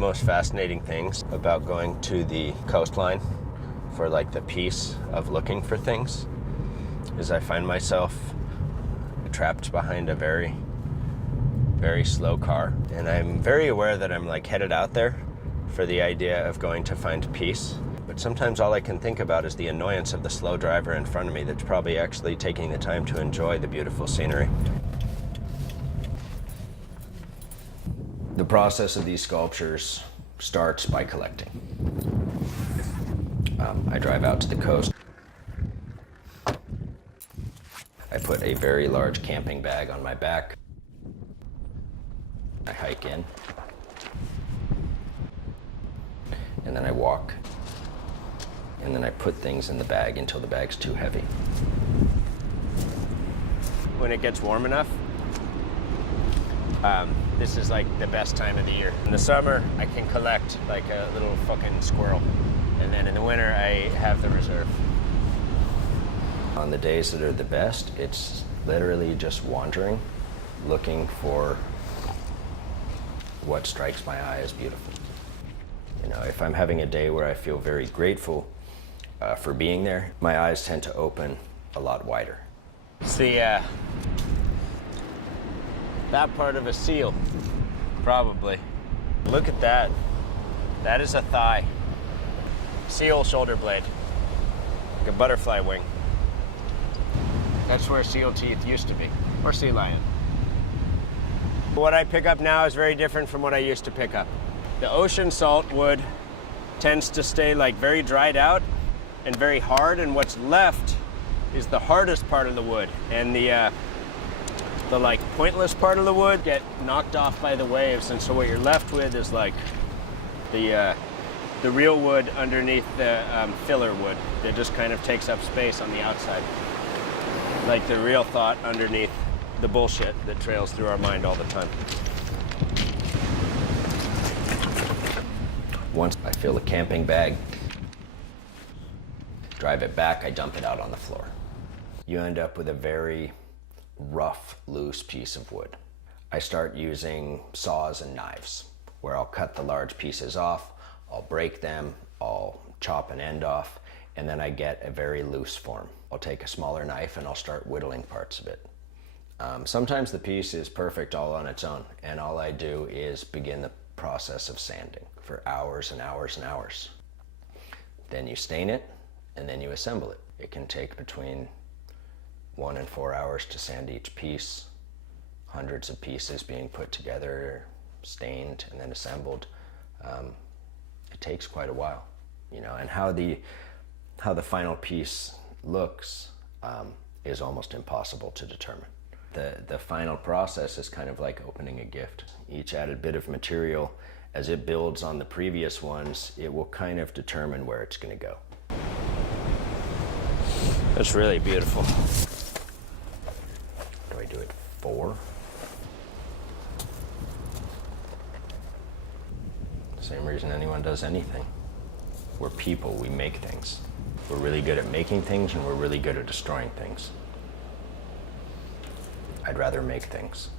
most fascinating things about going to the coastline for like the peace of looking for things is I find myself trapped behind a very, very slow car. And I'm very aware that I'm like headed out there for the idea of going to find peace. But sometimes all I can think about is the annoyance of the slow driver in front of me that's probably actually taking the time to enjoy the beautiful scenery. The process of these sculptures starts by collecting. I drive out to the coast. I put a very large camping bag on my back. I hike in. And then I walk. And then I put things in the bag until the bag's too heavy. When it gets warm enough, this is like the best time of the year. In the summer, I can collect like a little fucking squirrel. And then in the winter, I have the reserve. On the days that are the best, it's literally just wandering, looking for what strikes my eye as beautiful. You know, if I'm having a day where I feel very grateful for being there, my eyes tend to open a lot wider. See, that part of a seal, probably. Look at that. That is a thigh. Seal shoulder blade, like a butterfly wing. That's where seal teeth used to be, or sea lion. What I pick up now is very different from what I used to pick up. The ocean salt wood tends to stay like very dried out and very hard, and what's left is the hardest part of the wood, and the like pointless part of the wood get knocked off by the waves, and so what you're left with is like the real wood underneath the filler wood that just kind of takes up space on the outside, like the real thought underneath the bullshit that trails through our mind all the time. Once I fill the camping bag, drive it back, I dump it out on the floor. You end up with a very rough, loose piece of wood. I start using saws and knives, where I'll cut the large pieces off, I'll break them, I'll chop an end off, and then I get a very loose form. I'll take a smaller knife and I'll start whittling parts of it. Sometimes the piece is perfect all on its own, and all I do is begin the process of sanding for hours and hours and hours. Then you stain it, and then you assemble it. It can take between 1 and 4 hours to sand each piece. Hundreds of pieces being put together, stained, and then assembled. It takes quite a while, you know, and how the final piece looks is almost impossible to determine. The final process is kind of like opening a gift. Each added bit of material, as it builds on the previous ones, it will kind of determine where it's going to go. That's really beautiful. Do I do it 4? Same reason anyone does anything. We're people, we make things. We're really good at making things, and we're really good at destroying things. I'd rather make things.